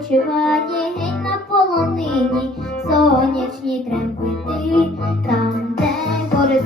відпочиває геть на полонині, сонячні трембити, там де гори